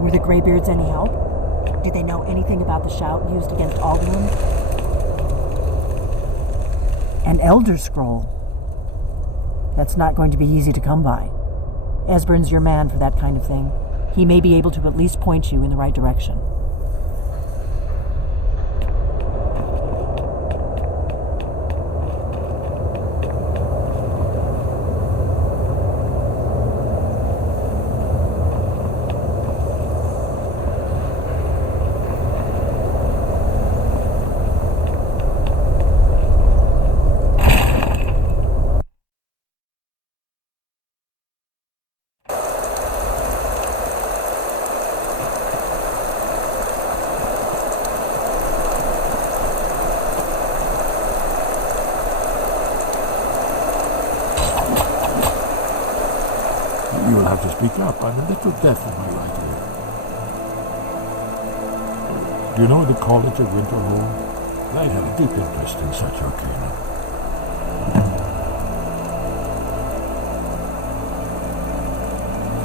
Were the Greybeards any help? Did they know anything about the shout used against Alduin? An Elder Scroll. That's not going to be easy to come by. Esbern's your man for that kind of thing. He may be able to at least point you in the right direction. You will have to speak up. I'm a little deaf in my right ear. Do you know the College of Winterhold? I have a deep interest in such arcana.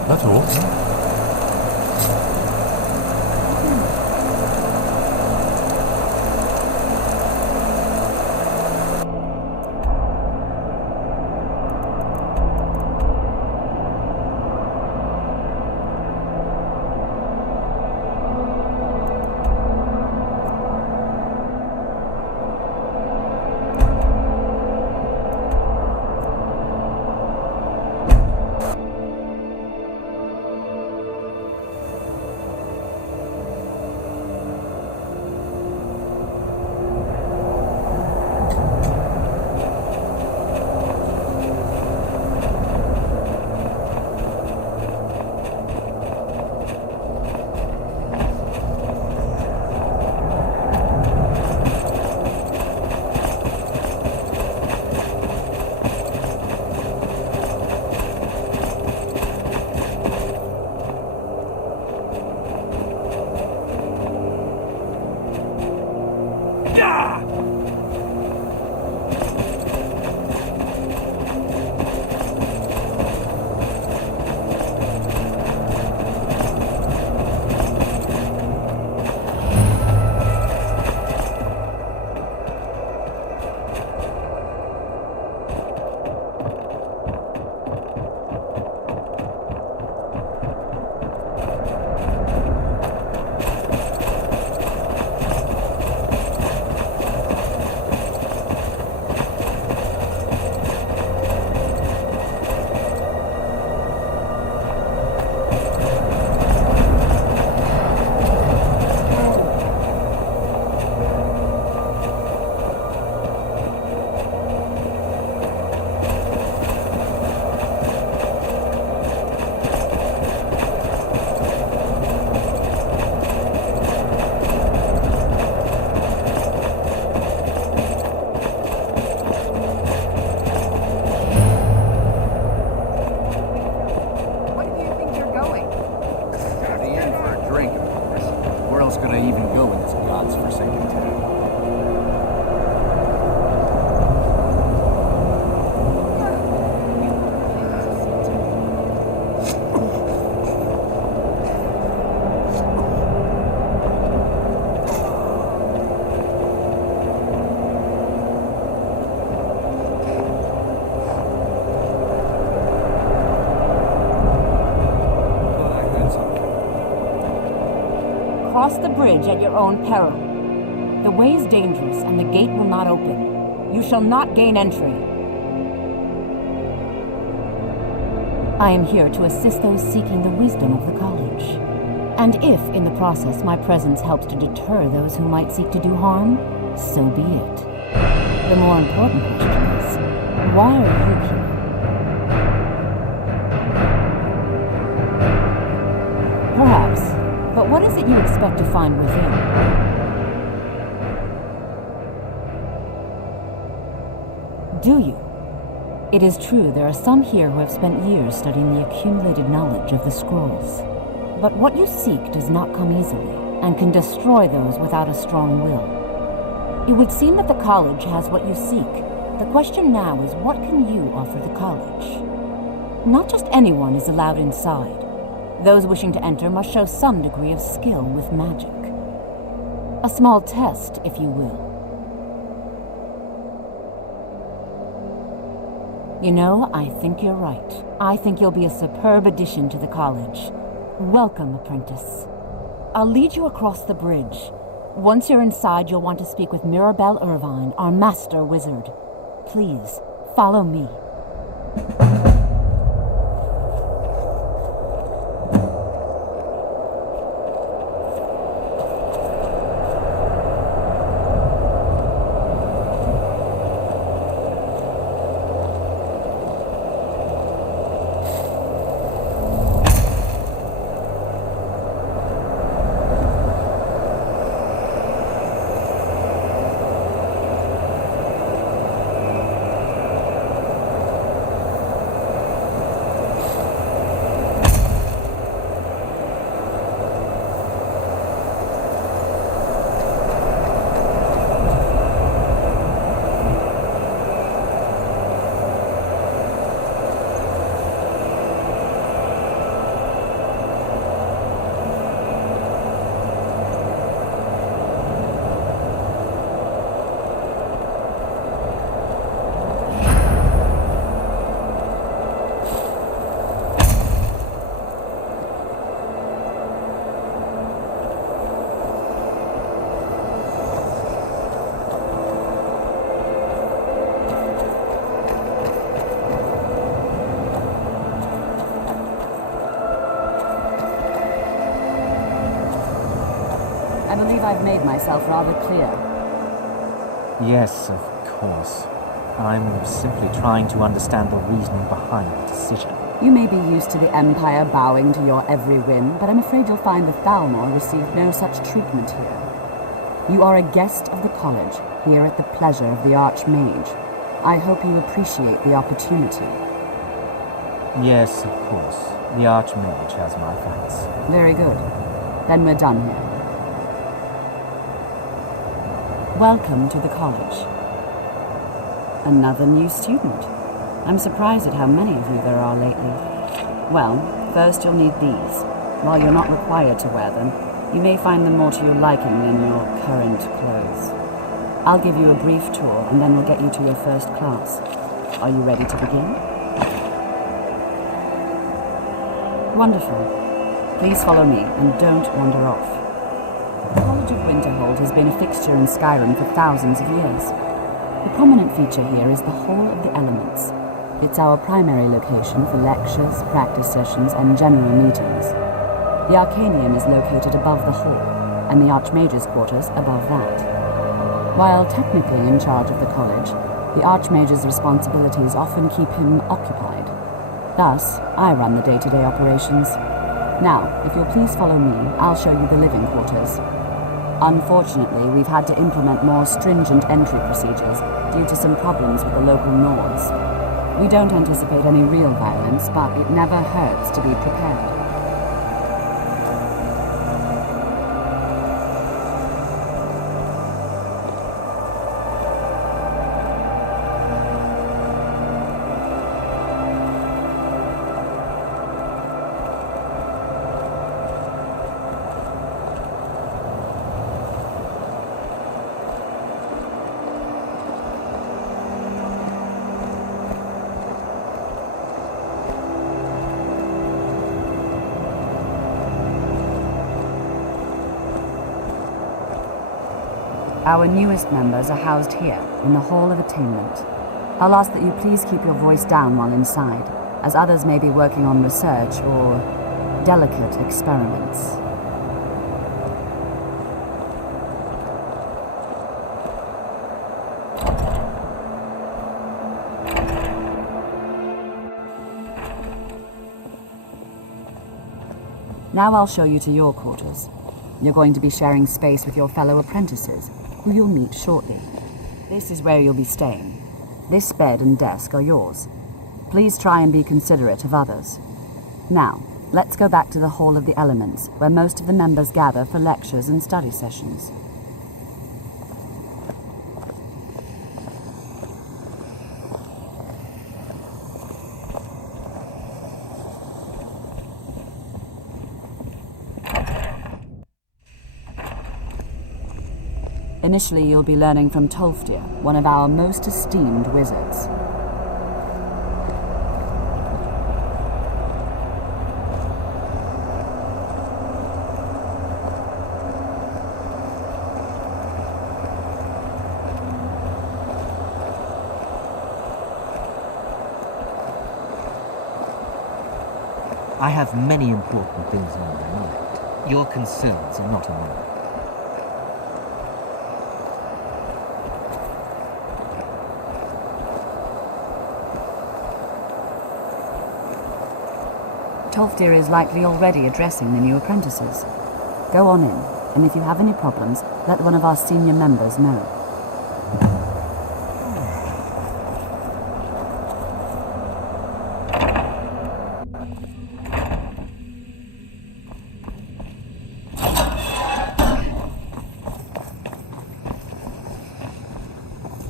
That's all. Cross the bridge at your own peril. The way is dangerous and the gate will not open. You shall not gain entry. I am here to assist those seeking the wisdom of the college. And if, in the process, my presence helps to deter those who might seek to do harm, so be it. The more important question is, why are you here? Perhaps, but what is it you expect to find within? Do you? It is true there are some here who have spent years studying the accumulated knowledge of the scrolls. But what you seek does not come easily, and can destroy those without a strong will. It would seem that the college has what you seek. The question now is, what can you offer the college? Not just anyone is allowed inside. Those wishing to enter must show some degree of skill with magic. A small test, if you will. You know, I think you're right. I think you'll be a superb addition to the college. Welcome, apprentice. I'll lead you across the bridge. Once you're inside, you'll want to speak with Mirabelle Irvine, our master wizard. Please, follow me. I believe I've made myself rather clear. Yes, of course. I'm simply trying to understand the reasoning behind the decision. You may be used to the Empire bowing to your every whim, but I'm afraid you'll find the Thalmor received no such treatment here. You are a guest of the college, here at the pleasure of the Archmage. I hope you appreciate the opportunity. Yes, of course. The Archmage has my thanks. Very good. Then we're done here. Welcome to the college. Another new student. I'm surprised at how many of you there are lately. Well, first you'll need these. While you're not required to wear them, you may find them more to your liking than your current clothes. I'll give you a brief tour, and then we'll get you to your first class. Are you ready to begin? Wonderful. Please follow me, and don't wander off. The College of Winterhold has been a fixture in Skyrim for thousands of years. The prominent feature here is the Hall of the Elements. It's our primary location for lectures, practice sessions, and general meetings. The Arcanium is located above the hall, and the Archmage's quarters above that. While technically in charge of the college, the Archmage's responsibilities often keep him occupied. Thus, I run the day-to-day operations. Now, if you'll please follow me, I'll show you the living quarters. Unfortunately, we've had to implement more stringent entry procedures due to some problems with the local Nords. We don't anticipate any real violence, but it never hurts to be prepared. Our newest members are housed here, in the Hall of Attainment. I'll ask that you please keep your voice down while inside, as others may be working on research or delicate experiments. Now I'll show you to your quarters. You're going to be sharing space with your fellow apprentices, who you'll meet shortly. This is where you'll be staying. This bed and desk are yours. Please try and be considerate of others. Now, let's go back to the Hall of the Elements, where most of the members gather for lectures and study sessions. Initially, you'll be learning from Tolfdir, one of our most esteemed wizards. I have many important things on my mind. Your concerns are not among them. Tolfdir is likely already addressing the new apprentices. Go on in, and if you have any problems, let one of our senior members know.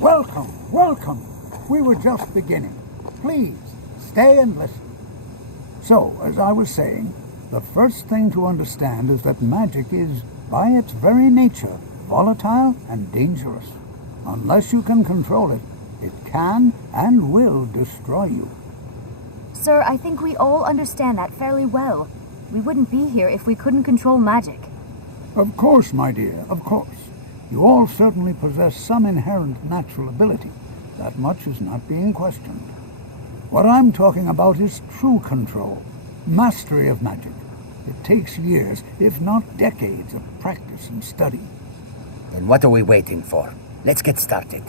Welcome, welcome. We were just beginning. Please, stay and listen. So, as I was saying, the first thing to understand is that magic is, by its very nature, volatile and dangerous. Unless you can control it, it can and will destroy you. Sir, I think we all understand that fairly well. We wouldn't be here if we couldn't control magic. Of course, my dear, of course. You all certainly possess some inherent natural ability. That much is not being questioned. What I'm talking about is true control, mastery of magic. It takes years, if not decades, of practice and study. Then what are we waiting for? Let's get started.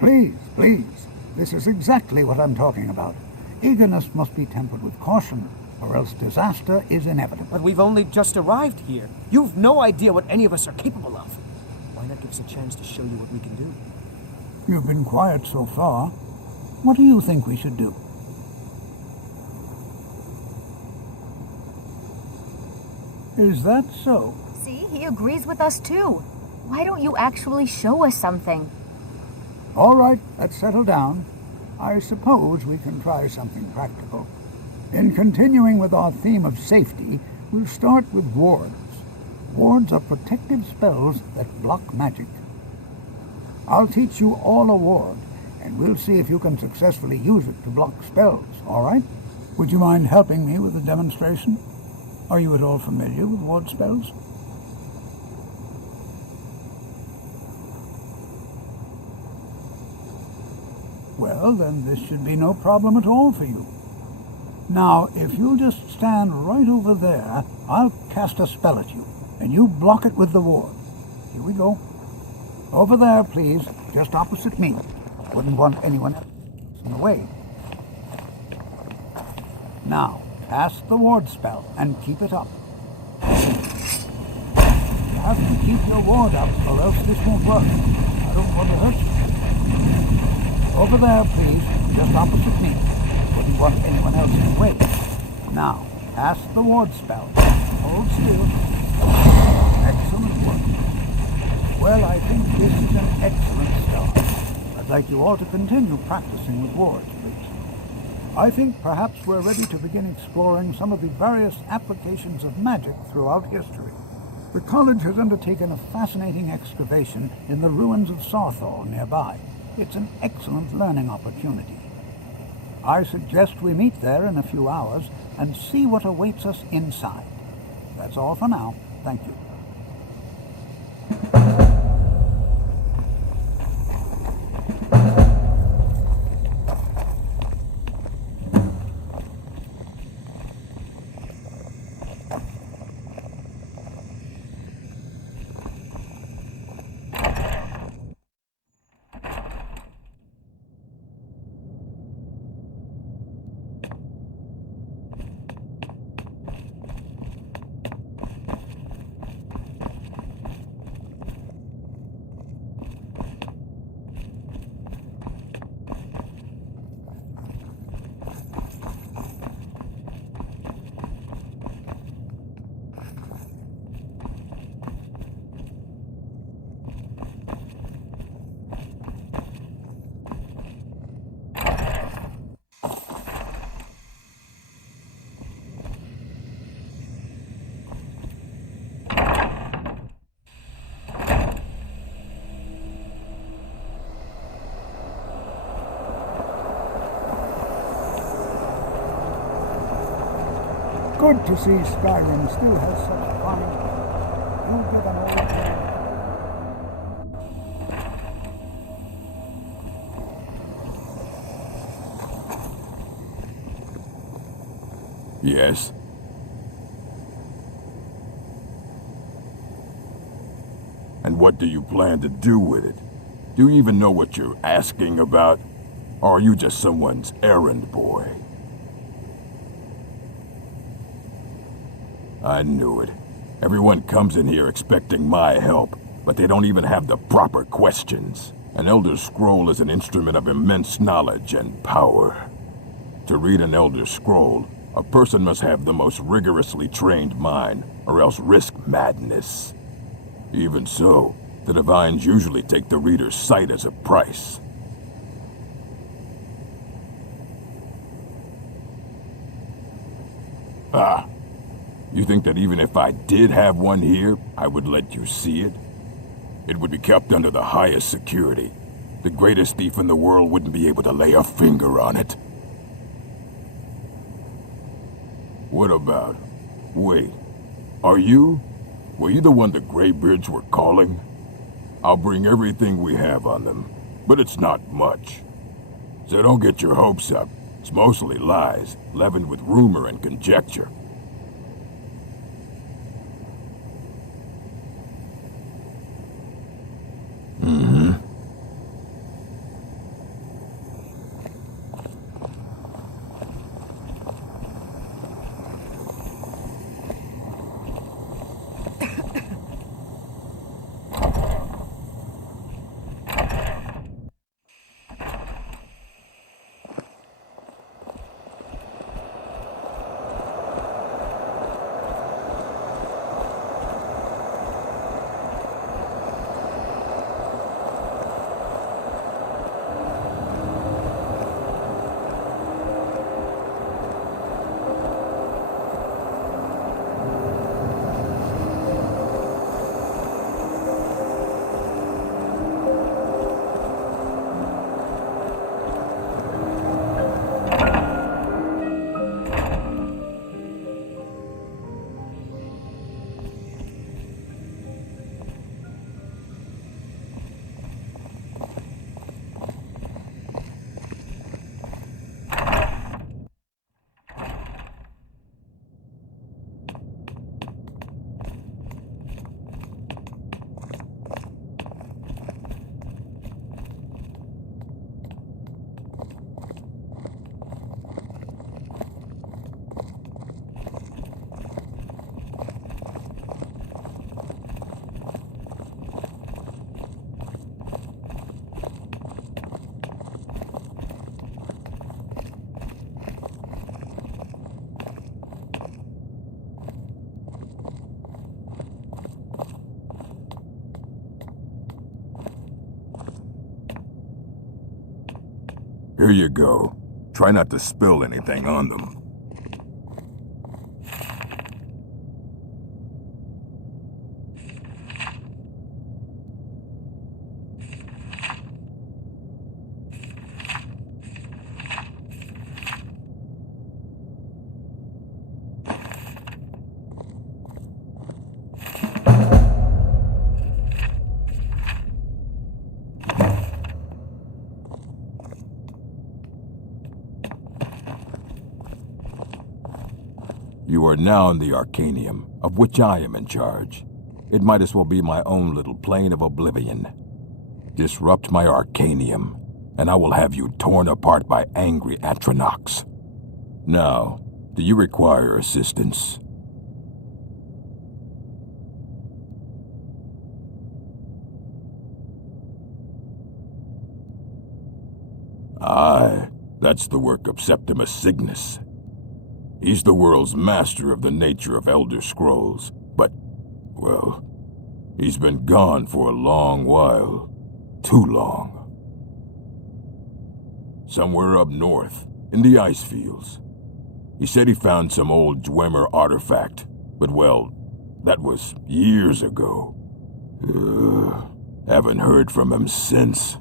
Please, please. This is exactly what I'm talking about. Eagerness must be tempered with caution, or else disaster is inevitable. But we've only just arrived here. You've no idea what any of us are capable of. Why not give us a chance to show you what we can do? You've been quiet so far. What do you think we should do? Is that so? See, he agrees with us too. Why don't you actually show us something? All right, let's settle down. I suppose we can try something practical. In continuing with our theme of safety, we'll start with wards. Wards are protective spells that block magic. I'll teach you all a ward, and we'll see if you can successfully use it to block spells, all right? Would you mind helping me with the demonstration? Are you at all familiar with ward spells? Well, then this should be no problem at all for you. Now, if you'll just stand right over there, I'll cast a spell at you, and you block it with the ward. Here we go. Over there, please, just opposite me. Wouldn't want anyone else in the way. Now, cast the ward spell and keep it up. You have to keep your ward up, or else this won't work. I don't want to hurt you. Over there, please, just opposite me. Wouldn't want anyone else in the way. Now, cast the ward spell. Hold still. Excellent work. Well, I think this is an excellent start. I'd like you all to continue practicing with wards, please. I think perhaps we're ready to begin exploring some of the various applications of magic throughout history. The college has undertaken a fascinating excavation in the ruins of Sarthal nearby. It's an excellent learning opportunity. I suggest we meet there in a few hours and see what awaits us inside. That's all for now. Thank you. good to see Skyrim still has such fine... You'll get an old... Yes? And what do you plan to do with it? Do you even know what you're asking about? Or are you just someone's errand boy? I knew it. Everyone comes in here expecting my help, but they don't even have the proper questions. An Elder Scroll is an instrument of immense knowledge and power. To read an Elder Scroll, a person must have the most rigorously trained mind, or else risk madness. Even so, the Divines usually take the reader's sight as a price. Ah, you think that even if I did have one here, I would let you see it? It would be kept under the highest security. The greatest thief in the world wouldn't be able to lay a finger on it. What about... Wait, were you the one the Greybeards were calling? I'll bring everything we have on them, but it's not much. So don't get your hopes up. It's mostly lies, leavened with rumor and conjecture. Here you go. Try not to spill anything on them. You are now in the Arcanium, of which I am in charge. It might as well be my own little plane of oblivion. Disrupt my Arcanium, and I will have you torn apart by angry Atronachs. Now, do you require assistance? Aye, that's the work of Septimus Cygnus. He's the world's master of the nature of Elder Scrolls, but, well, he's been gone for a long while. Too long. Somewhere up north, in the ice fields. He said he found some old Dwemer artifact, but well, that was years ago. Haven't heard from him since.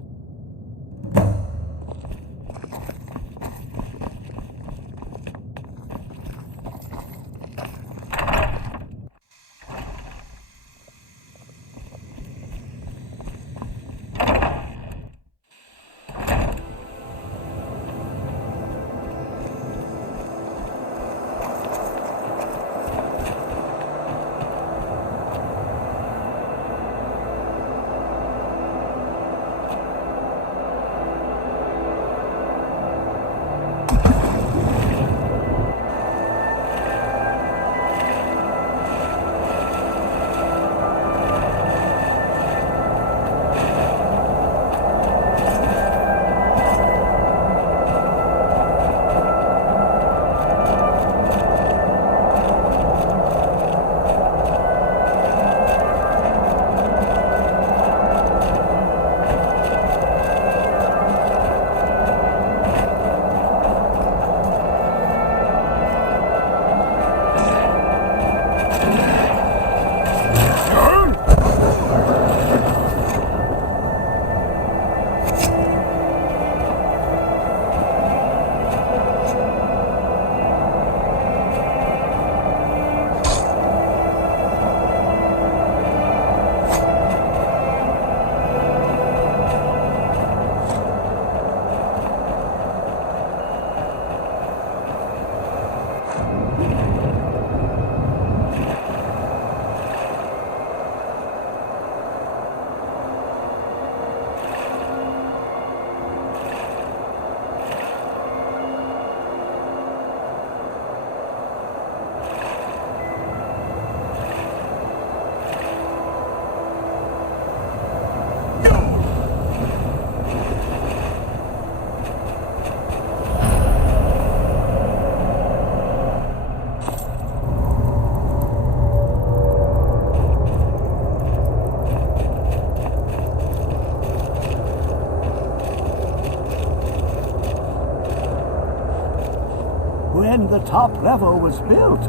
the top level was built,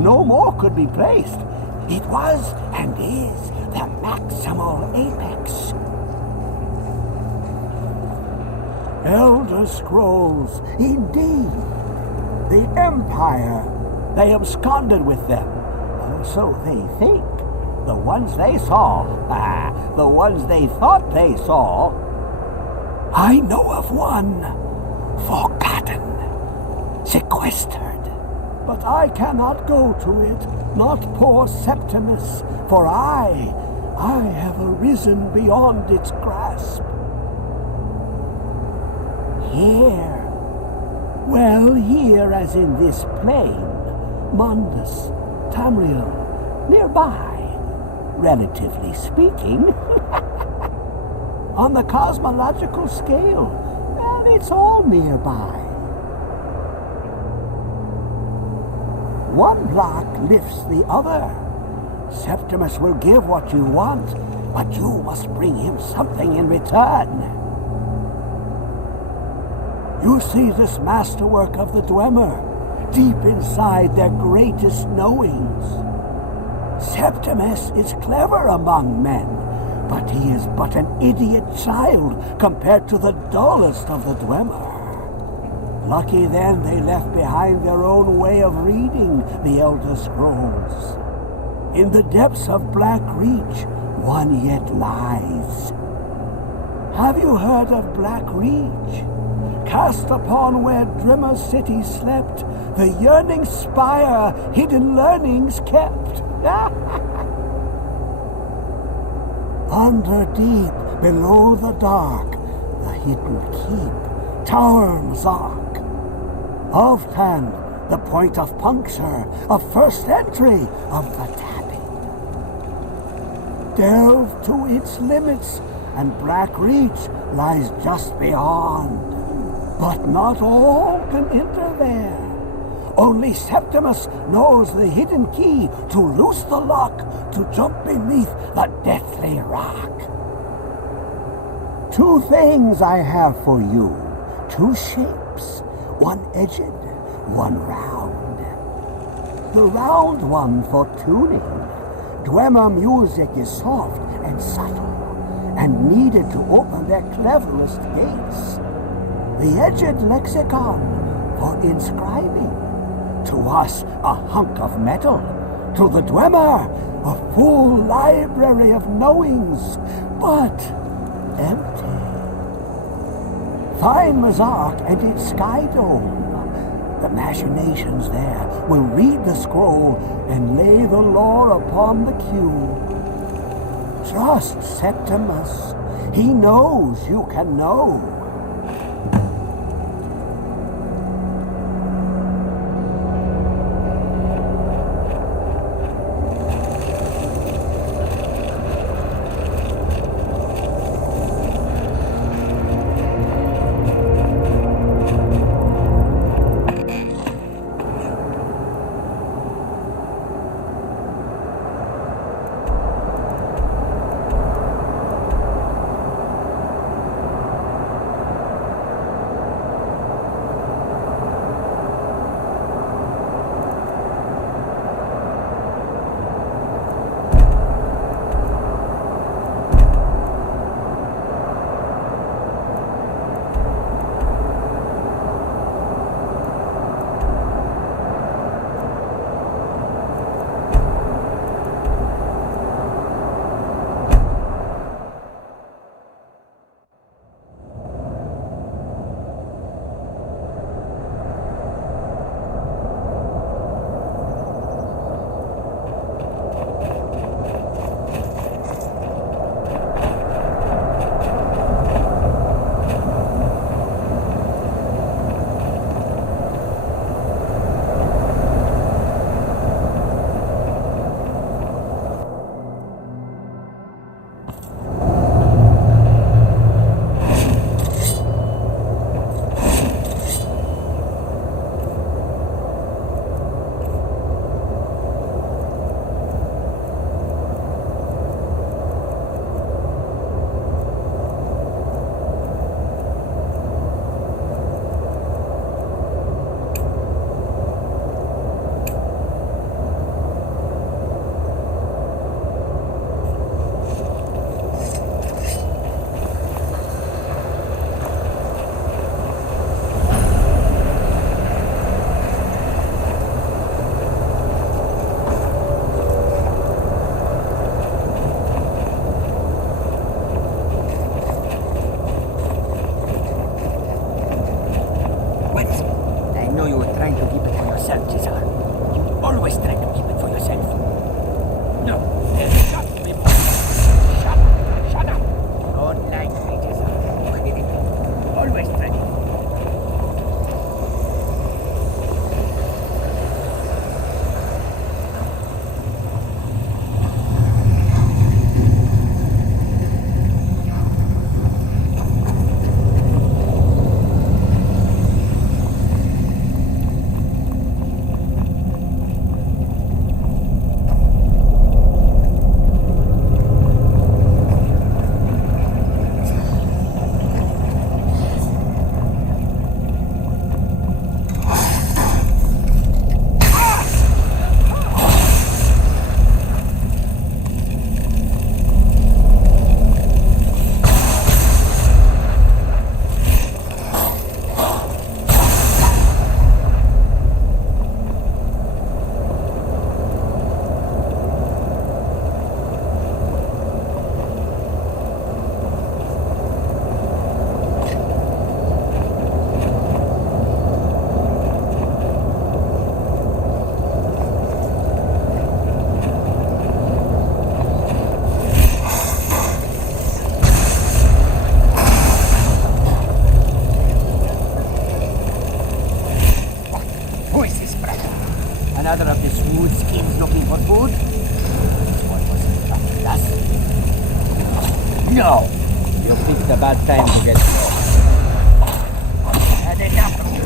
no more could be placed. It was and is the maximal apex. Elder Scrolls, indeed. The Empire. They absconded with them. Or so they think. The ones they saw. The ones they thought they saw. I know of one. Forgotten. Sequestered. But I cannot go to it, not poor Septimus, for I have arisen beyond its grasp. Here. Well, here as in this plain, Mundus, Tamriel, nearby, relatively speaking. On the cosmological scale, well, it's all nearby. One block lifts the other. Septimus will give what you want, but you must bring him something in return. You see this masterwork of the Dwemer, deep inside their greatest knowings. Septimus is clever among men, but he is but an idiot child compared to the dullest of the Dwemer. Lucky then they left behind their own way of reading the Elder Scrolls. In the depths of Black Reach, one yet lies. Have you heard of Black Reach? Cast upon where Drimmer City slept, the yearning spire hidden learnings kept. Under deep, below the dark, the hidden keep, Tower Mazark. Oftan, the point of puncture, of first entry of the tapping. Delve to its limits, and Black Reach lies just beyond. But not all can enter there. Only Septimus knows the hidden key to loose the lock, to jump beneath the deathly rock. Two things I have for you. Two shapes, one edged, one round. The round one for tuning. Dwemer music is soft and subtle, and needed to open their cleverest gates. The edged lexicon for inscribing. To us, a hunk of metal. To the Dwemer, a full library of knowings, but empty. Find Mazark and its sky dome. The machinations there will read the scroll and lay the lore upon the cube. Trust Septimus. He knows you can know. No! You picked a bad time to get caught. Had enough of you.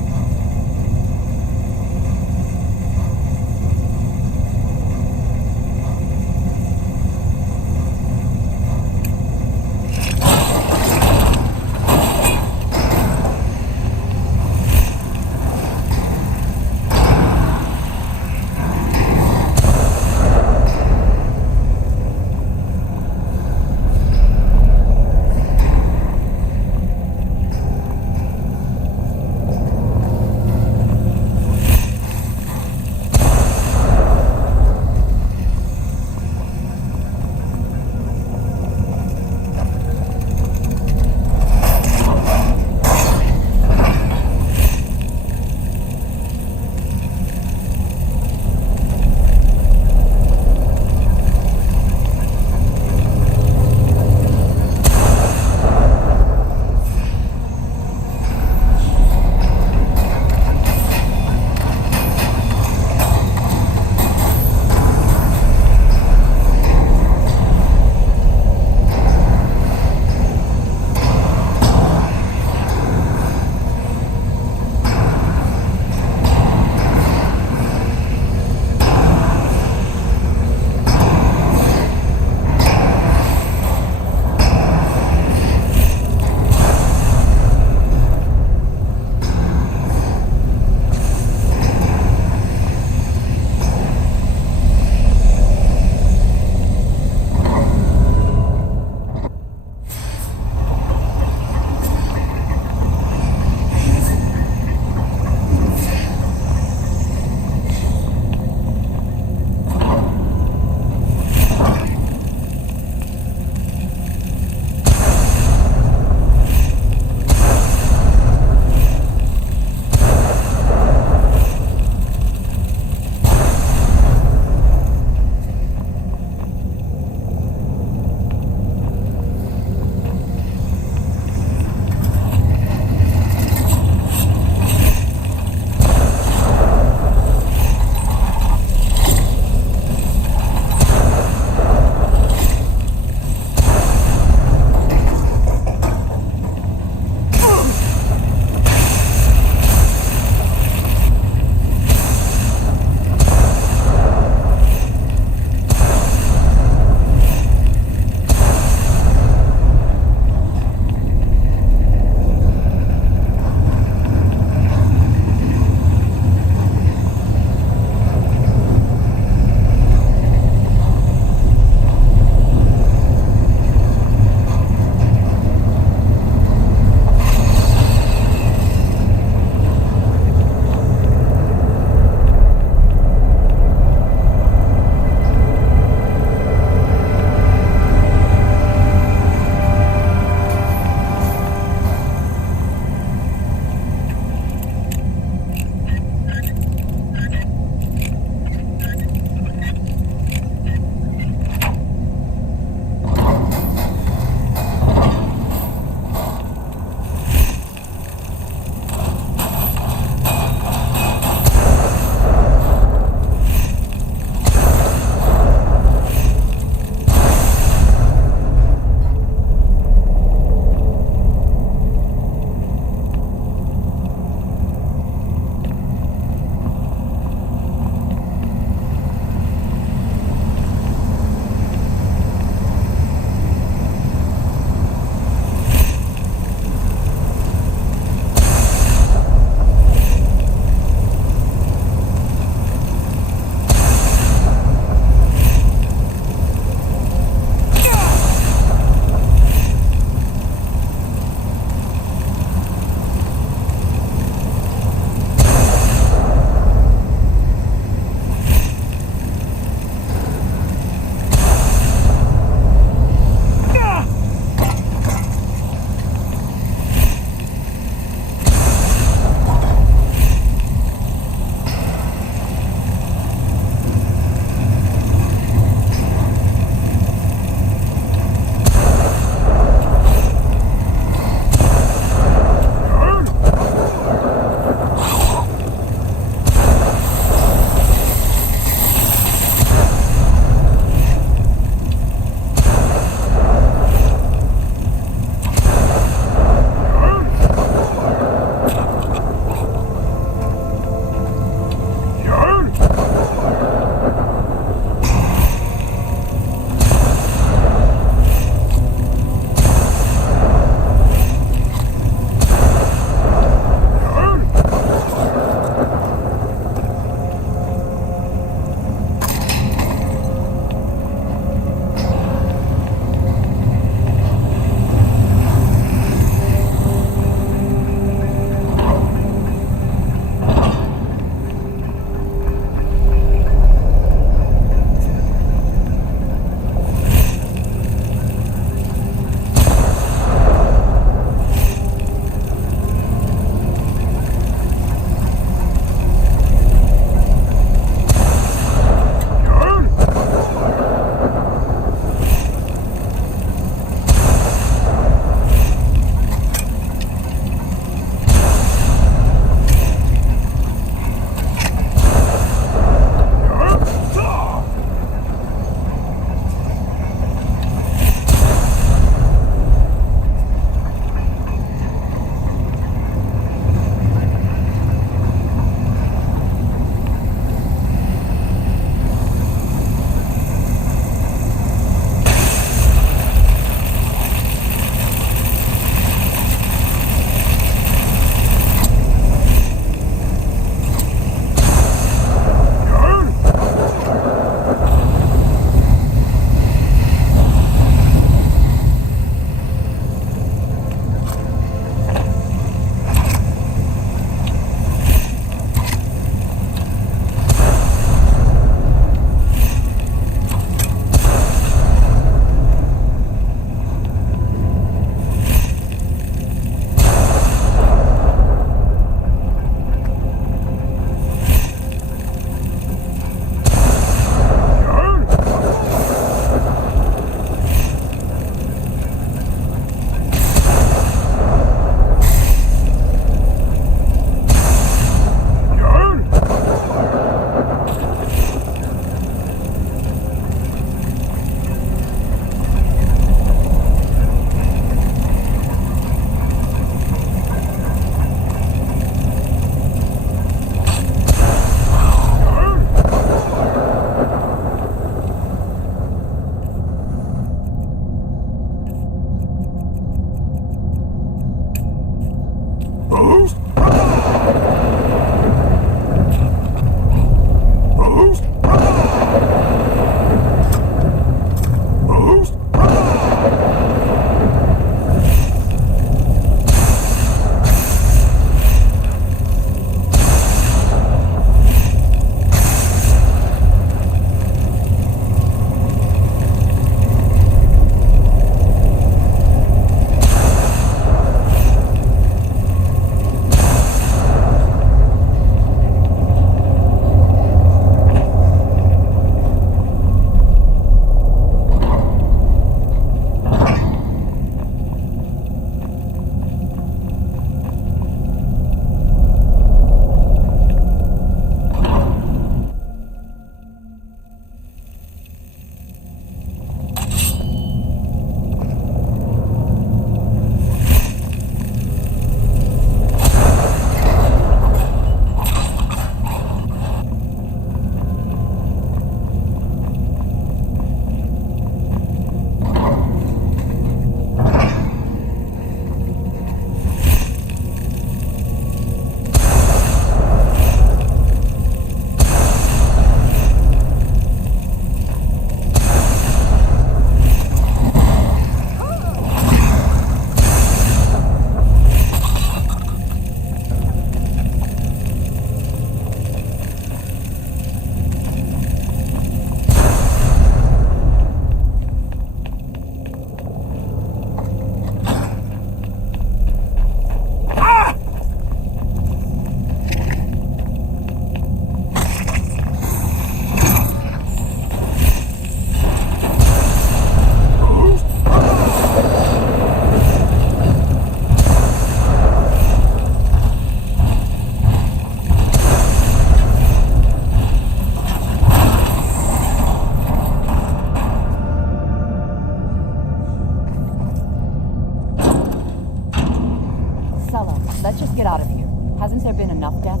Let's just get out of here. Hasn't there been enough death?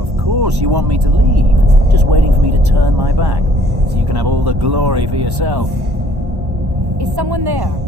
Of course you want me to leave. Just waiting for me to turn my back, so you can have all the glory for yourself. Is someone there?